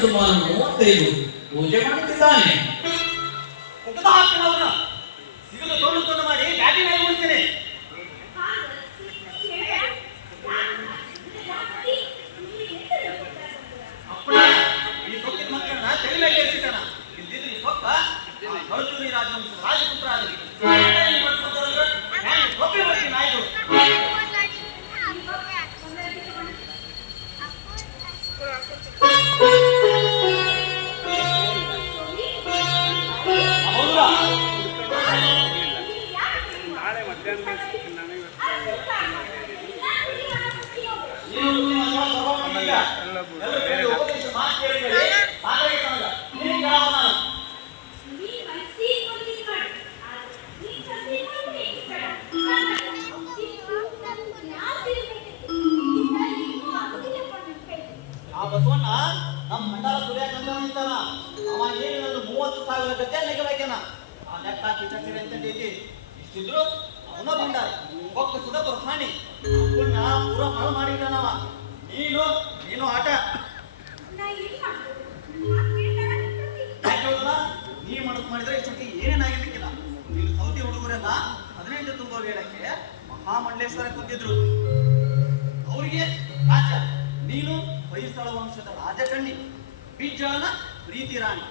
ಸುಮಾರು 35 ಪೂಜೆ ಮಾಡುತ್ತಿದ್ದಾನೆ. ಸಿಗಲು ತೋಳು ಮಾಡಿ ಬ್ಯಾಟಿ ಮೇಲೆ ಮುಡ್ತೇನೆ. ಅಪ್ಪಣ ಈ ಸೊಕ್ಕಿನ ಮಕ್ಕಳನ್ನ ತಲೆ ಮೇಲೆ ಏರಿಸಿದ್ದಾನ. ಇಲ್ದಿದ್ರೆ ಈ ಸೊಕ್ಕ ಹಳಚೂರಿ ರಾಜವಂಶದ ರಾಜಪುತ್ರ ಆಗಲಿ ಸೊಪ್ಪೆ ಬರ್ತೀನಿ ಆಯ್ತು. ಆ ಬಸವಣ್ಣ ನಮ್ಮ ಭಂಡಾರ ಸುರಿಯಾಕಂತ ನಿಂತಾನ. ಅವ ಏನಿಲ್ಲ 30,000 ಗದ್ದೆ ನೆಗಬೇಕೇನ. ಆ ನೆಟ್ಟ ಕಿಚಕಿರಿ ಅಂತ ಐತಿ. ಇಷ್ಟಿದ್ರು ಅವನ ಭಂಡಾರ ಒಕ್ಕ ಸುದ ಬರ್ತಾನೆ. ಅವನ್ನ ಪೂರ ಹಾಳು ಮಾಡಿದ್ದಾನವ. ನೀನು ಆಟ ನೀ ಮನಸ್ಸು ಮಾಡಿದ್ರೆ ಇಷ್ಟಕ್ಕೆ ಏನೇನಾಗಿರ್ಲಿಕ್ಕಿಲ್ಲ. ನೀನು ಸೌತಿ ಹುಡುಗರೆಲ್ಲ 18 ತುಂಬೋ ವೇಳಕ್ಕೆ ಮಹಾಮಂಡಲೇಶ್ವರ ಕೂತಿದ್ರು. ಅವರಿಗೆ ರಾಜ, ನೀನು ಹೊಯ್ಸಳ ವಂಶದ ರಾಜಕಣ್ಣಿ, ಬಿಜ್ಜಳನ ಪ್ರೀತಿ ರಾಣಿ.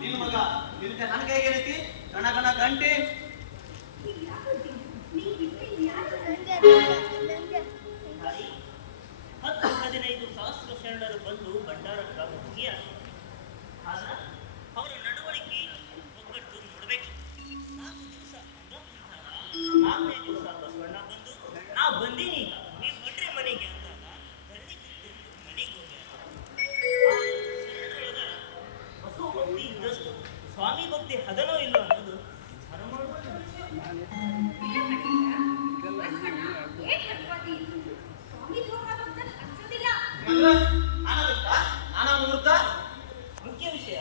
ನಿನ್ನ ಮಗ ನಿನ್ನ ನನ್ನ ಕೈಗೆ ಏನೈತಿ ಗಣಗಣ ಗಂಟೆ. 10-15 ಸಹಸ್ರ ಶರಣರು ಬಂದು ಭಂಡಾರಕ್ಕ ಮುಗಿಯಾರ. ಆದ್ರೆ ಅವರ ನಡವಳಿಕೆ ಒಗ್ಗಟ್ಟು ನೋಡ್ಬೇಕು. 4 ದಿವಸ ಬಸವಣ್ಣ ಬಂದು ನಾ ಬಂದೀನಿ ನೀವು ಬಡ್ರಿ ಮನೆಗೆ ಅಂದಾಗ ಮನೆಗೆ ಹೋಗ್ಯಾರ. ಬಸವ ಭಕ್ತಿ ಇದ್ದಷ್ಟು ಸ್ವಾಮಿ ಭಕ್ತಿ ಹದನೋ ಇಲ್ಲ ಅನ್ನೋದು ಮುಖ್ಯ ವಿಷಯ.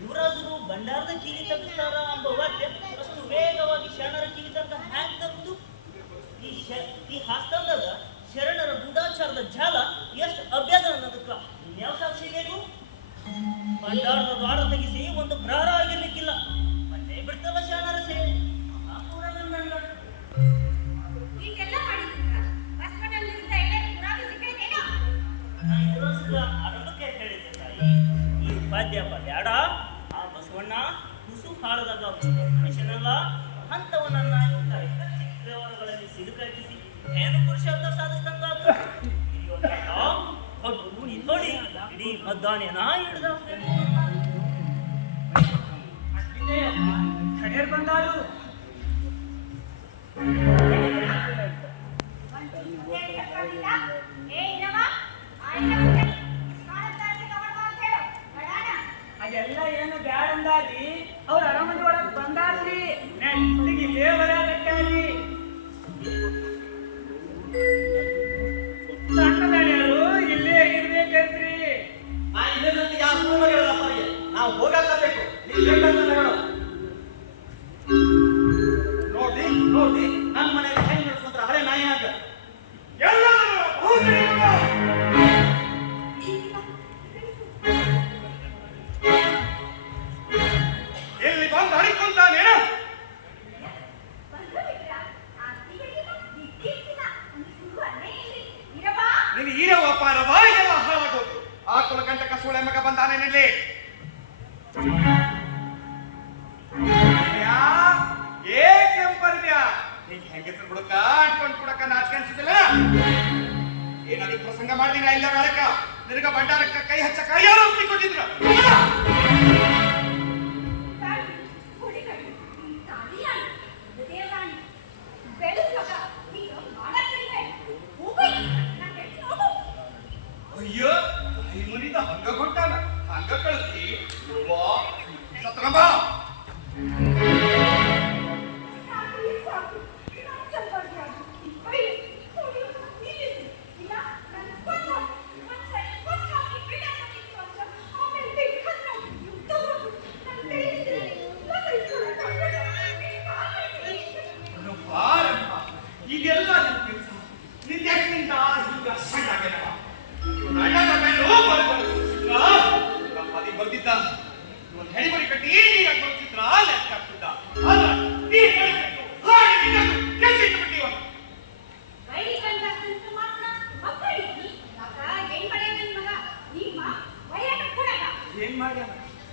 ಯುವರಾಜರು ಭಂಡಾರದ ಕೀಲಿ ತಪ್ಪಿಸ್ತಾರ ಎಂಬ ವಾಕ್ಯ ಅಷ್ಟು ವೇಗವಾಗಿ ಶರಣರ ಕೀಲಿ ತನಕ ಹ್ಯಾಂಗ್ ತಪ್ಪಿತು. ಈ ಹಾಸ್ತಂದಾಗ ಶರಣರ ಗೂಢಾಚಾರದ ಜಾಲ ಎಷ್ಟು ಅಭ್ಯಾಸ ಅನ್ನೋದಕ್ಕ ಯಾವ ಸಾಕ್ಷಿ ಬೇಕು? ಭಂಡಾರದ ದ್ವಾರ ತೆಗಿಸಿ ಒಂದು ಪ್ರಹಾರ ಆಗಿರ್ಲಿಕ್ಕಿಲ್ಲ. ಮತ್ತೆ ಬಿಡ್ತಲ್ಲ ಶರಣರ ಸೇವೆ. ಆರಂಭಕ್ಕೆ ಹೇಳಿದ್ದೆ ತಾಯಿ, ಈ ಉಪಾಧ್ಯಾಯ ಬ್ಯಾಡ. ಆ ಬಸವಣ್ಣ ತುಸು ಹಾಳದಾಗ ಮನುಷ್ಯನಲ್ಲ ಅಂತವನನ್ನ ಚಿತ್ರವರಗಳಲ್ಲಿ ಸಿಲುಕಾಕಿಸಿ ಏನು ಪುರುಷಾರ್ಥ ಸಾಧಿಸಿದಂಗಾಗ ನೋಡಿ ಇಡೀ ಮದ್ದಾನೇನ ಹಿಡ್ದ ಬಂದಾರು. ಅದೆಲ್ಲ ಏನು ಬ್ಯಾಡ ಅಂದಾರಿ. ಅವ್ರ ಅರಮನೆ ಒಳಗ್ ಬಂದಾರ್ರಿ. ನೆಟ್ಟಿಗೆ ಲೇವರಾಗತ್ತಾರಿ. ಸಣ್ಣ ದಣಿಯರು ಇಲ್ಲೇ ಇರ್ಬೇಕಂತ್ರಿ. ನಾವು ಹೋಗಬೇಕು. ನೋಡಿ ನನ್ನ ಮನೆಯಲ್ಲಿ ಹೆಂಗ್ ನಡೆಸ್ಕೊಂಡ್ರೆ ಹಳೆ ನಾಯಿ ಆಗ ಎಲ್ಲಿ ಬಂದು ಅಡಿಕೊಂತಾನೆ. ನೀನು ಈರವ ಪಾರವ ಎಲ್ಲ ಹಾಳಾಗೋದು. ಆಕುಲ ಗಂಟಕ ಸೂಳೆ ಮಗ ಬಂದಾನೇನಿಲ್ಲಿ. ಹೆಂಗಸರು ಬಿಡಕ ಅಂಟ್ಕೊಂಡ್ ಕೊಡಕ ನಾಚಿಕೆ ಅನ್ಸಿದಿಲ್ಲ. ಏನಾದ್ರು ಪ್ರಸಂಗ ಮಾಡ್ದಿನ ಇಲ್ಲ ನಾಳಕ ನಿನಗ ಭಂಡಾರಕ್ಕ ಕೈ ಹಚ್ಚಕ ಯಾರು ಒಪ್ಪಿ ಕೊಟ್ಟಿದ್ರು? ಅಯ್ಯೋ ಈ ಮನಿದ ಹಂಗ ಕೊಟ್ಟಾನ. ಹಂಗ ಕಳಿಸಿ ಸತ್ರಂಬ ಇಲ್ಲ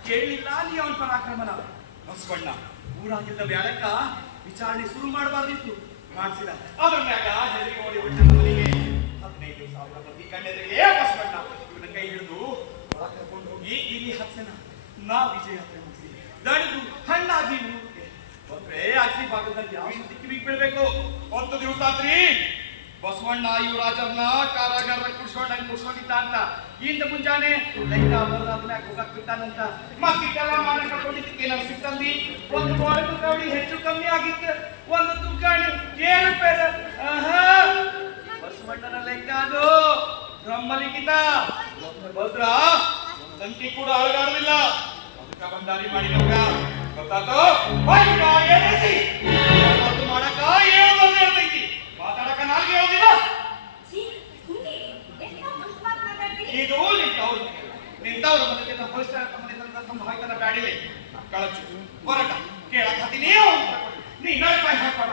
ಕೇಳಲಿಲ್ಲ ಅಲ್ಲಿ ಅವನ ಪರಾಕ್ರಮನ. ಬಸವಣ್ಣ ಊರಾಗಿದ್ದ ಬ್ಯಾಳಕ್ಕ ವಿಚಾರಣೆ ಶುರು ಮಾಡಬಾರ್ದಿತ್ತು, ಮಾಡಿಸಿದ. ಅದ್ರ ಮ್ಯಾಗ ಹೆದರಿ ಓಡಿ ಹೊಟ್ಟೆ 15,000 ಮಂದಿ ಕಣ್ಣೆದುರಿಗೆ ಬಸವಣ್ಣ ಇವನ ಕೈ ಹಿಡಿದು ಒಳ ಕರ್ಕೊಂಡು ಹೋಗಿ ಇಲ್ಲಿ ಹತ್ಸೆನ ನಾ ವಿಜಯಾತ್ರೆ ಮುಗಿಸಿ ದಣಿದು ಹಣ್ಣಾಗಿ ಒಬ್ಬರೇ ಅಕ್ಷಿ ಭಾಗದಲ್ಲಿ ಯಾವ ದಿಕ್ಕಿ ಬಿಗ್ ಬೀಳ್ಬೇಕು. ಒಂದು ದಿವಸ ಆತ್ರಿ ಬಸವಣ್ಣ ಯುವರಾಜರ್ನ ಕಾರಾಗಾರ ಕುಡ್ಸ್ಕೊಂಡಿದ್ದ ಅಂತ. ಇಂದ ಮುಂಜಾನೆ ಲೆಕ್ಕ ಬರದಾದ್ಮ್ಯಾಗ ಹೋಗಕ್ ಬಿಟ್ಟಾನಂತ. ಮತ್ತಿಟ್ಟೆಲ್ಲ ಮಾನ ಕಳ್ಕೊಂಡಿದ್ದಕ್ಕೆ ಏನಾದ್ರು ಸಿಕ್ತಂದಿ? ಒಂದು ಬಾಳಕು ಕವಡಿ ಹೆಚ್ಚು ಕಮ್ಮಿ ಆಗಿತ್ತು, ಒಂದು ತುಗ್ಗಾಣಿ ಏರುಪೇರ. ಬಸವಣ್ಣನ ಲೆಕ್ಕ ಅದು ಬ್ರಹ್ಮಲಿಖಿತ. ಭದ್ರ ತಂತಿ ಕೂಡ ಅಳಗಾಡಲಿಲ್ಲ. ಅದಕ್ಕ ಬಂದಾರಿ ಮಾಡಿ ನಮ್ಗ ಗೊತ್ತಾತು. ಮಾಡಕ ಏನು ಹೇಳ್ತೈತಿ, ಮಾತಾಡಕ ನಾಲ್ಗೆ ಹೇಳೋದಿಲ್ಲ. ಇದು ನಿಂತವ್ರ ಮನೆಗೆ ಸಂಭಾವಿತನ ಬ್ಯಾಡಿಲೆ ಕಳಚು ಹೊರಟ ಕೇಳಕ್ ಹತ್ತೀನಿ ನೀ ನಡೆ ಬಾಯಿ ಹಾಕೋಣ.